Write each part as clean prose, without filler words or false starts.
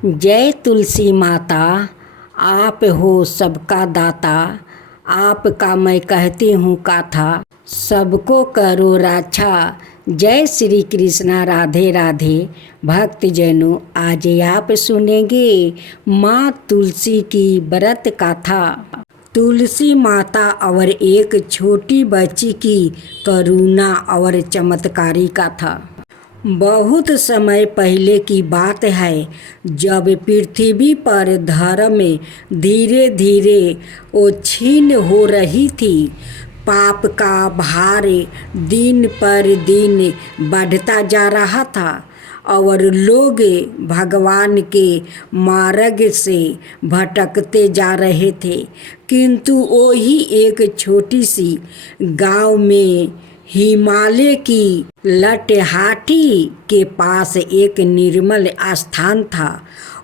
जय तुलसी माता, आप हो सबका दाता। आपका मैं कहती हूँ गाथा, सबको करो रक्षा। जय श्री कृष्णा, राधे राधे। भक्त जनों, आज आप सुनेंगे माँ तुलसी की व्रत कथा। तुलसी माता और एक छोटी बच्ची की करुणा और चमत्कारी कथा। बहुत समय पहले की बात है, जब पृथ्वी पर धर्म धीरे धीरे क्षीण हो रही थी। पाप का भार दिन पर दिन बढ़ता जा रहा था और लोग भगवान के मार्ग से भटकते जा रहे थे। किंतु वही एक छोटी सी गांव में हिमालय की लटहाटी के पास एक निर्मल स्थान था।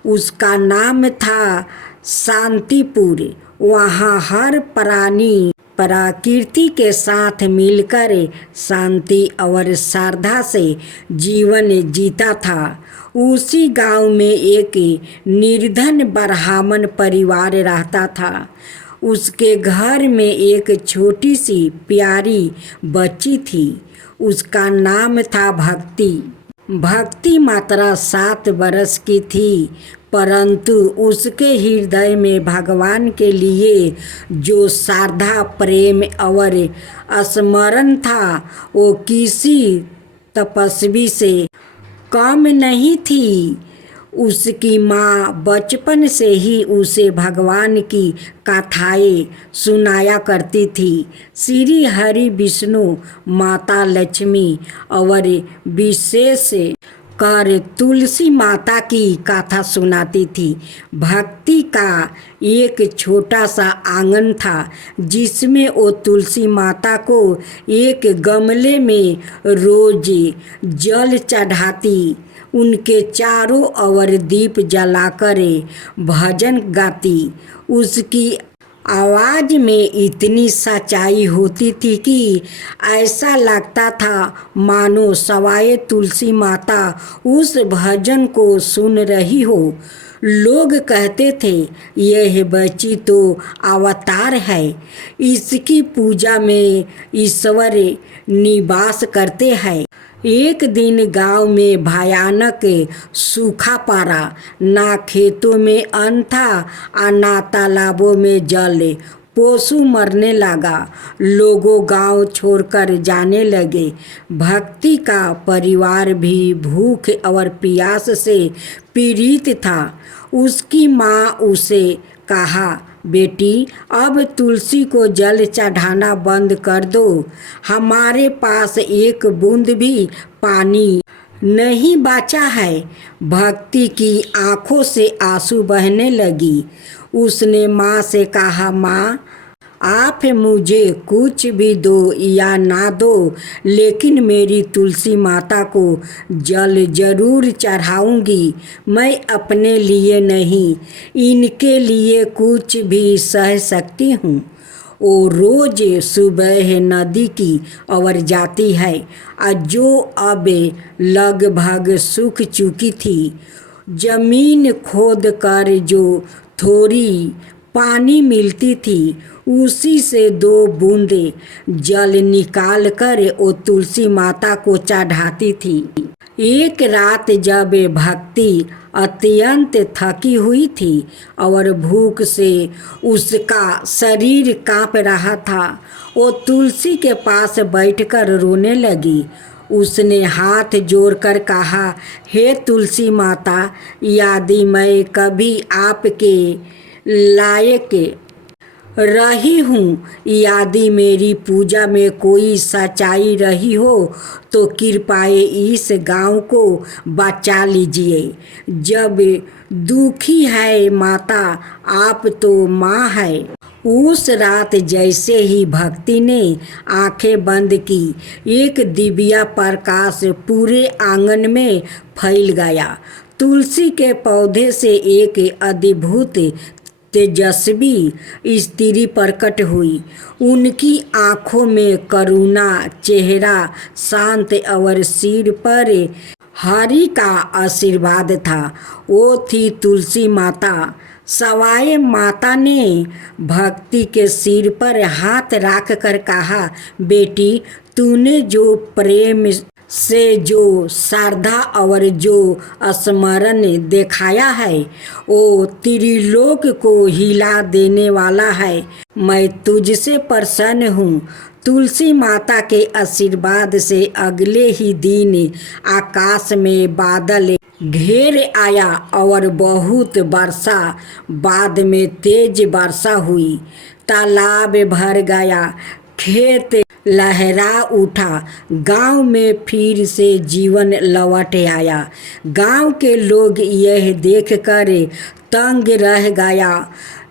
उसका नाम था शांतिपुर। वहाँ हर प्राणी प्रकृति के साथ मिलकर शांति और श्रद्धा से जीवन जीता था। उसी गांव में एक निर्धन ब्राह्मण परिवार रहता था। उसके घर में एक छोटी सी प्यारी बच्ची थी। उसका नाम था भक्ति। भक्ति मात्र 7 वर्ष की थी, परंतु उसके हृदय में भगवान के लिए जो श्रद्धा, प्रेम और स्मरण था, वो किसी तपस्वी से कम नहीं थी। उसकी माँ बचपन से ही उसे भगवान की कथाएं सुनाया करती थी। श्री हरि, विष्णु, माता लक्ष्मी और विशेष कर तुलसी माता की कथा सुनाती थी। भक्ति का एक छोटा सा आंगन था, जिसमें वो तुलसी माता को एक गमले में रोज जल चढ़ाती, उनके चारों ओर दीप जलाकर भजन गाती। उसकी आवाज़ में इतनी सच्चाई होती थी कि ऐसा लगता था मानो सवाए तुलसी माता उस भजन को सुन रही हो। लोग कहते थे, यह बच्ची तो अवतार है, इसकी पूजा में ईश्वर निवास करते हैं। एक दिन गांव में भयानक सूखा पड़ा। ना खेतों में अन्न था और ना तालाबों में जल। पशु मरने लगा। लोगों गांव छोड़कर जाने लगे। भक्ति का परिवार भी भूख और प्यास से पीड़ित था। उसकी माँ उसे कहा, बेटी, अब तुलसी को जल चढ़ाना बंद कर दो। हमारे पास एक बूंद भी पानी नहीं बचा है। भक्ति की आंखों से आंसू बहने लगी। उसने माँ से कहा, माँ, आप मुझे कुछ भी दो या ना दो, लेकिन मेरी तुलसी माता को जल जरूर चढ़ाऊंगी। मैं अपने लिए नहीं, इनके लिए कुछ भी सह सकती हूँ। वो रोज सुबह नदी की ओर जाती है, और जो अब लगभग सूख चुकी थी। जमीन खोद कर जो थोड़ी पानी मिलती थी, उसी से 2 बूंदे जल निकाल कर वो तुलसी माता को चढ़ाती थी। एक रात जब भक्ति अत्यंत थकी हुई थी और भूख से उसका शरीर कांप रहा था, वो तुलसी के पास बैठकर रोने लगी। उसने हाथ जोड़कर कहा, हे तुलसी माता, यदि मैं कभी आपके लायक रही हूँ, यदि मेरी पूजा में कोई सच्चाई रही हो, तो कृपया इस गांव को बचा लीजिए। जब दुखी है माता, आप तो माँ है। उस रात जैसे ही भक्ति ने आंखें बंद की, एक दिव्य प्रकाश पूरे आंगन में फैल गया। तुलसी के पौधे से एक अद्भुत तेजस्वी स्त्री प्रकट हुई। उनकी आंखों में करुणा, चेहरा शांत और सिर पर हरि का आशीर्वाद था। वो थी तुलसी माता। सवाई माता ने भक्ति के सिर पर हाथ रख कर कहा, बेटी तूने जो प्रेम से जो श्रद्धा और जो स्मरण दिखाया है वो त्रिलोक को हिला देने वाला है। मैं तुझसे प्रसन्न हूँ। तुलसी माता के आशीर्वाद से अगले ही दिन आकाश में बादल घेर आया और बहुत वर्षा बाद में तेज वर्षा हुई। तालाब भर गया, खेत लहरा उठा, गांव में फिर से जीवन लौट आया। गांव के लोग यह देखकर तंग रह गया।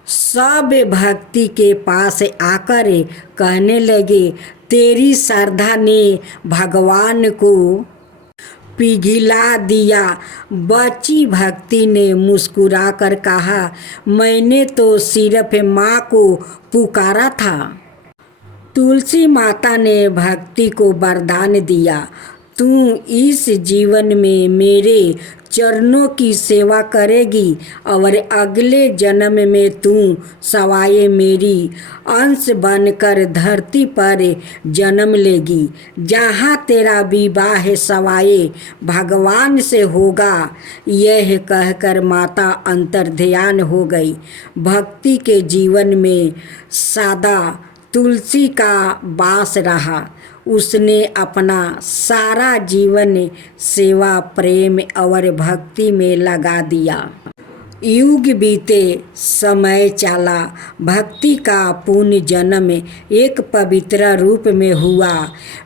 सब भक्ति के पास आकर कहने लगे, तेरी श्रद्धा ने भगवान को पिघला दिया। बच्ची भक्ति ने मुस्कुराकर कहा, मैंने तो सिर्फ माँ को पुकारा था। तुलसी माता ने भक्ति को वरदान दिया, तू इस जीवन में मेरे चरणों की सेवा करेगी और अगले जन्म में तू सवाए मेरी अंश बनकर धरती पर जन्म लेगी, जहाँ तेरा विवाह सवाए भगवान से होगा। यह कहकर माता अंतर्ध्यान हो गई। भक्ति के जीवन में सदा तुलसी का वास रहा। उसने अपना सारा जीवन सेवा, प्रेम और भक्ति में लगा दिया। युग बीते, समय चला, भक्ति का पुण्य जन्म एक पवित्र रूप में हुआ।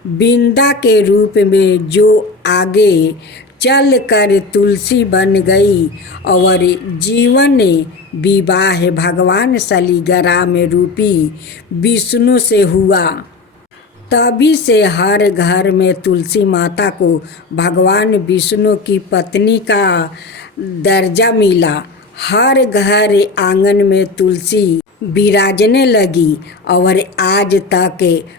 बिंदा के रूप में जो आगे चल कर तुलसी बन गई और जीवन विवाह भगवान शालिग्राम रूपी विष्णु से हुआ। तभी से हर घर में तुलसी माता को भगवान विष्णु की पत्नी का दर्जा मिला। हर घर आंगन में तुलसी विराजने लगी और आज तक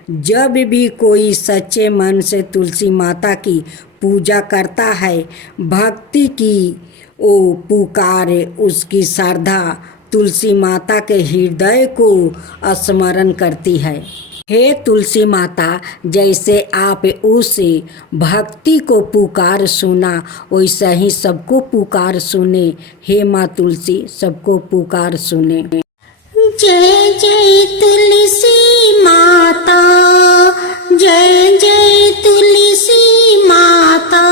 जब भी कोई सच्चे मन से तुलसी माता की पूजा करता है, भक्ति की ओ पुकार, उसकी श्रद्धा तुलसी माता के हृदय को स्मरण करती है। हे तुलसी माता, जैसे आप उस भक्ति को पुकार सुना वैसा ही सबको पुकार सुने। हे माँ तुलसी, सबको पुकार सुने। जय जय तुलसी माता, जय जय तुलसी माता,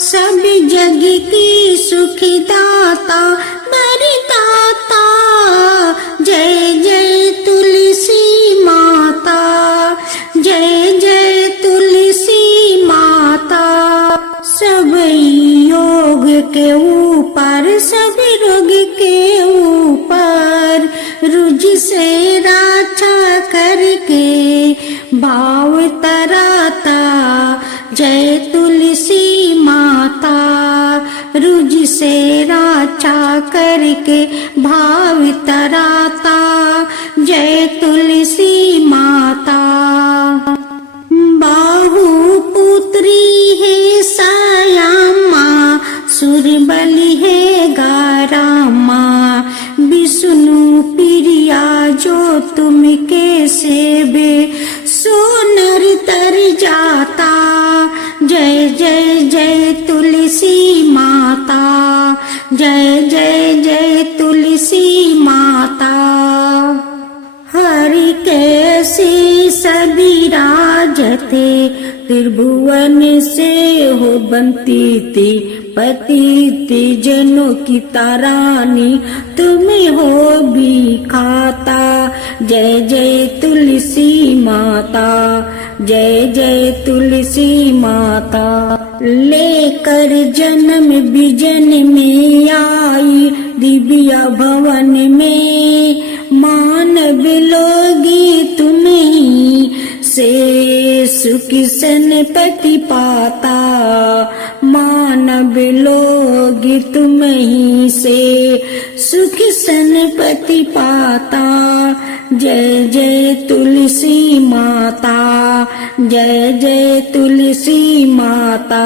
सब जग की सुखदाता वरदाता। जय जय तुलसी माता, जय जय तुलसी माता, सब योग के ऊपर, सब रोग के ऊपर रुझ से रक्षा करके भाव तराता। जय तुलसी माता, रुझ से रक्षा करके भाव तराता। जय तुलसी माता। बाहु पुत्री है सायामा, सुरबली है गारामा, विष्णु प्रिया जो तुम के सेवे सो नर तर जाता। जय जय जय तुलसी माता, जय जय जय तुलसी माता। हरि कैसी सभी राजते, त्रिभुवन से हो बनती थी पतिति जनों की तारानी, तुम्हें हो भी खाता। जय जय तुलसी माता, जय जय तुलसी माता। लेकर जन्म बिजन में आई दिव्य भवन में, मानव लोगी तुम्हीं से सुख सनपति पाता। मानव लोग तुम्हीं से सुख सनपति पाता। जय जय तुलसी माता, जय जय तुलसी माता।